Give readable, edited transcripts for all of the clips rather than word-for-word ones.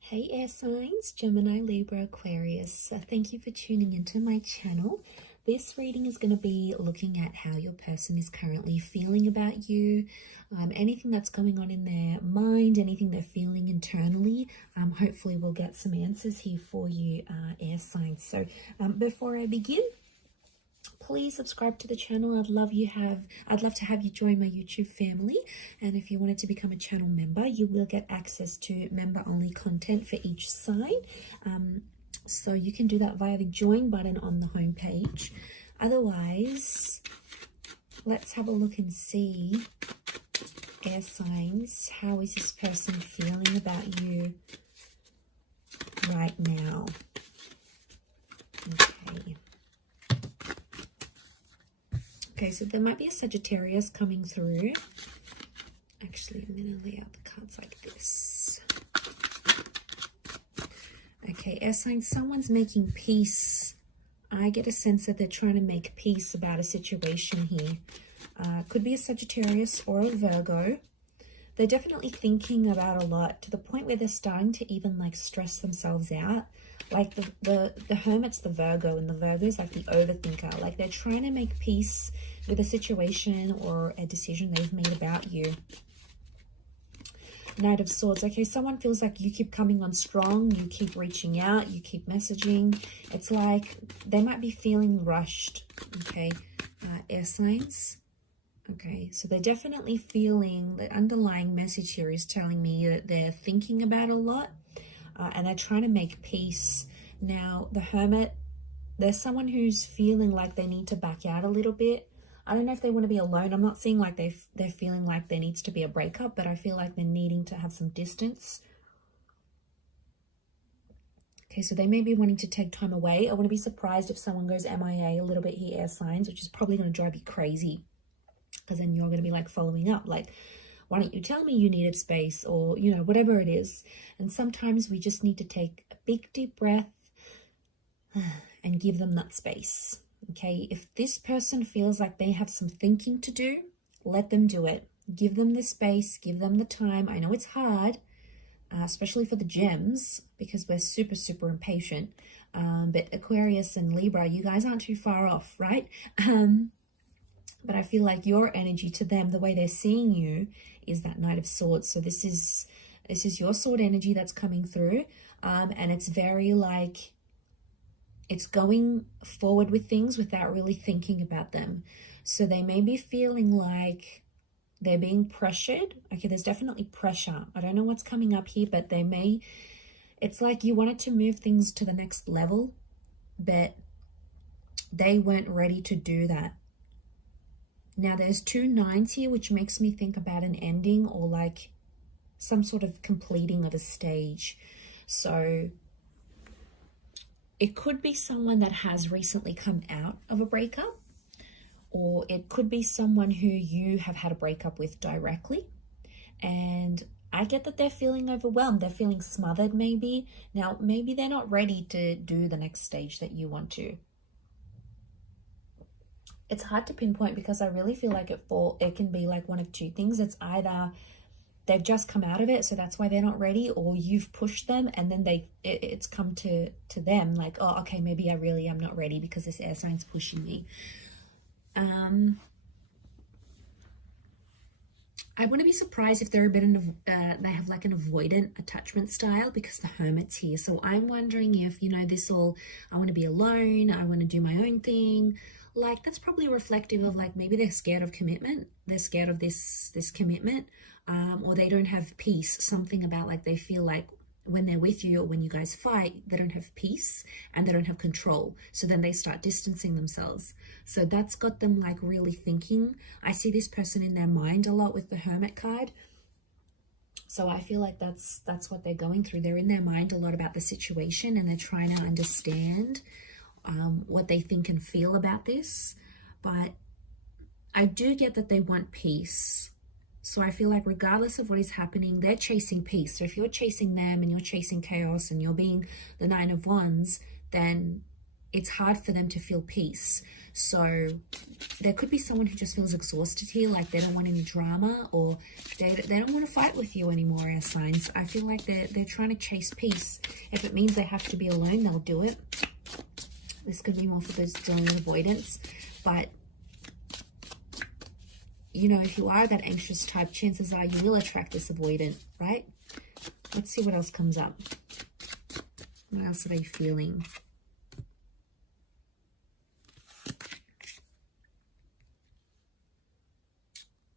Hey air signs, Gemini, Libra, Aquarius. Thank you for tuning into my channel. This reading is going to be looking at how your person is currently feeling about you, anything that's going on in their mind, anything they're feeling internally. Hopefully we'll get some answers here for you, air signs. So before I begin, please subscribe to the channel. I'd love to have you join my YouTube family. And if you wanted to become a channel member, you will get access to member only content for each sign. So you can do that via the join button on the home page. Otherwise, let's have a look and see, air signs, how is this person feeling about you right now? Okay, so there might be a Sagittarius coming through. Actually, I'm going to lay out the cards like this. Okay, air signs, someone's making peace. I get a sense that they're trying to make peace about a situation here. Could be a Sagittarius or a Virgo. They're definitely thinking about a lot to the point where they're starting to even like stress themselves out. Like the Hermit's the Virgo, and the Virgo's like the overthinker. Like they're trying to make peace with a situation or a decision they've made about you. Knight of Swords. Okay, someone feels like you keep coming on strong, you keep reaching out, you keep messaging. It's like they might be feeling rushed. Okay, air signs. Okay, so they're definitely feeling, the underlying message here is telling me that they're thinking about a lot. And they're trying to make peace. Now, the Hermit, there's someone who's feeling like they need to back out a little bit. I don't know if they want to be alone. I'm not seeing like they're feeling like there needs to be a breakup, but I feel like they're needing to have some distance. Okay, so they may be wanting to take time away. I wouldn't be surprised if someone goes MIA a little bit here, air signs, which is probably going to drive you crazy. Because then you're going to be like following up, like, why don't you tell me you needed space, or, you know, whatever it is. And sometimes we just need to take a big deep breath and give them that space. Okay, if this person feels like they have some thinking to do, let them do it. Give them the space, give them the time. I know it's hard, especially for the gems, because we're super, super impatient. But Aquarius and Libra, you guys aren't too far off, right? But I feel like your energy to them, the way they're seeing you, is that Knight of Swords. So this is your sword energy that's coming through. And it's very like, it's going forward with things without really thinking about them. So they may be feeling like they're being pressured. Okay, there's definitely pressure. I don't know what's coming up here, but it's like you wanted to move things to the next level, but they weren't ready to do that. Now, there's 2 nines here, which makes me think about an ending or like some sort of completing of a stage. So it could be someone that has recently come out of a breakup, or it could be someone who you have had a breakup with directly. And I get that they're feeling overwhelmed. They're feeling smothered maybe. Now, maybe they're not ready to do the next stage that you want to. It's hard to pinpoint because I really feel like it can be like one of two things. It's either they've just come out of it, so that's why they're not ready, or you've pushed them and then it's come to them like, oh, okay, maybe I really am not ready because this air sign's pushing me. I wouldn't be surprised if they're a bit they have like an avoidant attachment style, because the Hermit's here. So I'm wondering if, you know, I want to be alone, I want to do my own thing. Like, that's probably reflective of like maybe they're scared of commitment. They're scared of this commitment, or they don't have peace. Something about like they feel like when they're with you or when you guys fight, they don't have peace and they don't have control. So then they start distancing themselves. So that's got them like really thinking. I see this person in their mind a lot with the Hermit card. So I feel like that's what they're going through. They're in their mind a lot about the situation, and they're trying to understand what they think and feel about this. But I do get that they want peace. So I feel like regardless of what is happening, they're chasing peace. So if you're chasing them and you're chasing chaos and you're being the 9 of Wands, then it's hard for them to feel peace. So there could be someone who just feels exhausted here, like they don't want any drama, or they don't want to fight with you anymore, air signs. I feel like they're trying to chase peace. If it means they have to be alone, they'll do it. This could be more for those dealing with avoidance. But, you know, if you are that anxious type, chances are you will attract this avoidant, right? Let's see what else comes up. What else are they feeling?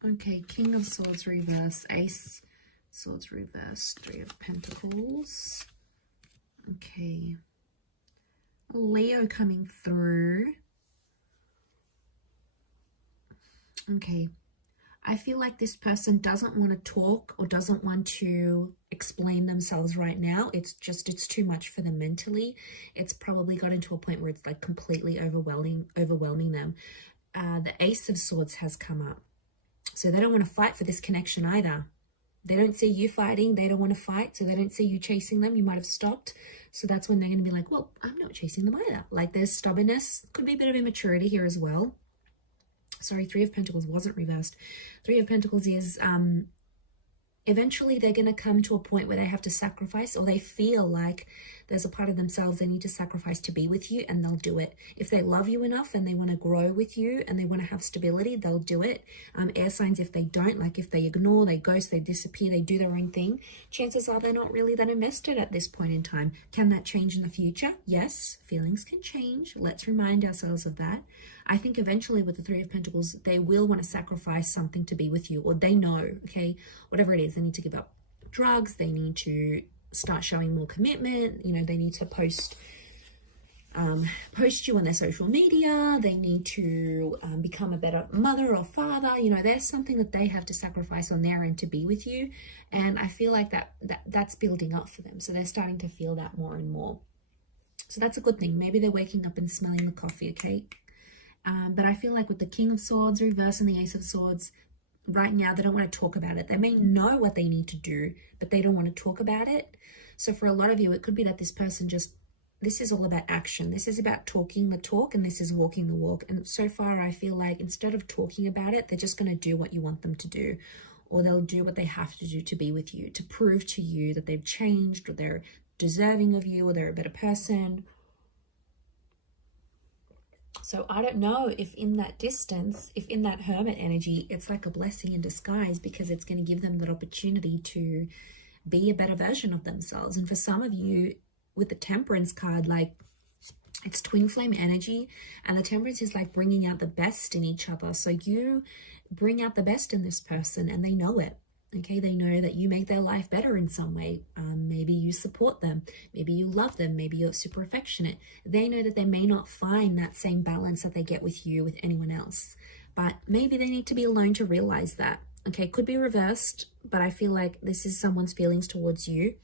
Okay, King of Swords reverse, Ace Swords reverse, Three of Pentacles. Okay. Leo coming through. Okay. I feel like this person doesn't want to talk or doesn't want to explain themselves right now. It's too much for them mentally. It's probably gotten to a point where it's like completely overwhelming them. The Ace of Swords has come up. So they don't want to fight for this connection either. They don't see you fighting. They don't want to fight. So they don't see you chasing them. You might have stopped. So that's when they're going to be like, well, I'm not chasing them either. Like there's stubbornness. Could be a bit of immaturity here as well. Sorry, Three of Pentacles wasn't reversed. Three of Pentacles is eventually they're going to come to a point where they have to sacrifice, or they feel like there's a part of themselves they need to sacrifice to be with you, and they'll do it. If they love you enough and they want to grow with you and they want to have stability, they'll do it. Air signs, if they don't, like if they ignore, they ghost, they disappear, they do their own thing, chances are they're not really that invested at this point in time. Can that change in the future? Yes, feelings can change. Let's remind ourselves of that. I think eventually with the Three of Pentacles, they will want to sacrifice something to be with you, or they know, okay, whatever it is, they need to give up drugs, they need to start showing more commitment, you know, they need to post you on their social media, they need to become a better mother or father, you know, there's something that they have to sacrifice on their end to be with you. And I feel like that's building up for them. So they're starting to feel that more and more. So that's a good thing. Maybe they're waking up and smelling the coffee, okay? But I feel like with the King of Swords reverse and the Ace of Swords, right now they don't want to talk about it. They may know what they need to do, but they don't want to talk about it. So for a lot of you, it could be that this person this is all about action. This is about talking the talk, and this is walking the walk. And so far, I feel like instead of talking about it, they're just going to do what you want them to do, or they'll do what they have to do to be with you, to prove to you that they've changed, or they're deserving of you, or they're a better person. So I don't know if in that distance, if in that hermit energy, it's like a blessing in disguise, because it's going to give them that opportunity to be a better version of themselves. And for some of you with the Temperance card, like it's twin flame energy, and the Temperance is like bringing out the best in each other. So you bring out the best in this person, and they know it. Okay, they know that you make their life better in some way. Maybe you support them. Maybe you love them. Maybe you're super affectionate. They know that they may not find that same balance that they get with you with anyone else. But maybe they need to be alone to realize that. Okay, could be reversed, but I feel like this is someone's feelings towards you.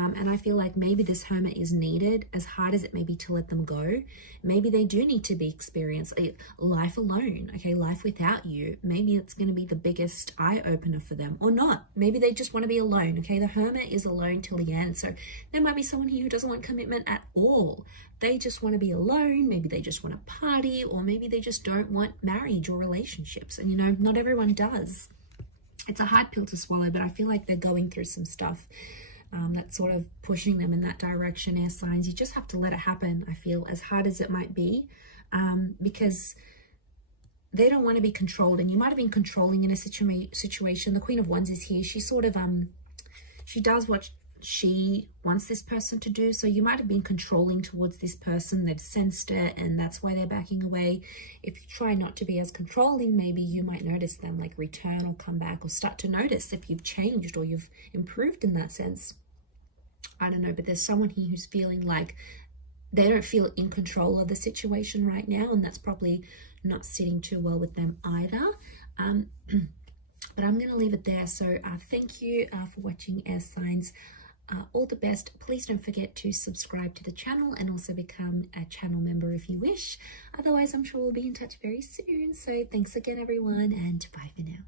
And I feel like maybe this hermit is needed, as hard as it may be to let them go. Maybe they do need to experience life alone, okay, life without you. Maybe it's going to be the biggest eye-opener for them, or not. Maybe they just want to be alone, okay? The hermit is alone till the end. So there might be someone here who doesn't want commitment at all. They just want to be alone. Maybe they just want to party, or maybe they just don't want marriage or relationships. And, you know, not everyone does. It's a hard pill to swallow, but I feel like they're going through some stuff. That's sort of pushing them in that direction, air signs. You just have to let it happen, I feel, as hard as it might be, because they don't want to be controlled. And you might have been controlling in a situation. The Queen of Wands is here. She sort of, she does what she wants this person to do. So you might have been controlling towards this person. They've sensed it, and that's why they're backing away. If you try not to be as controlling, maybe you might notice them like return or come back, or start to notice if you've changed or you've improved in that sense. I don't know, but there's someone here who's feeling like they don't feel in control of the situation right now, and that's probably not sitting too well with them either. But I'm going to leave it there. So thank you for watching, air signs. All the best. Please don't forget to subscribe to the channel, and also become a channel member if you wish. Otherwise, I'm sure we'll be in touch very soon. So thanks again, everyone, and bye for now.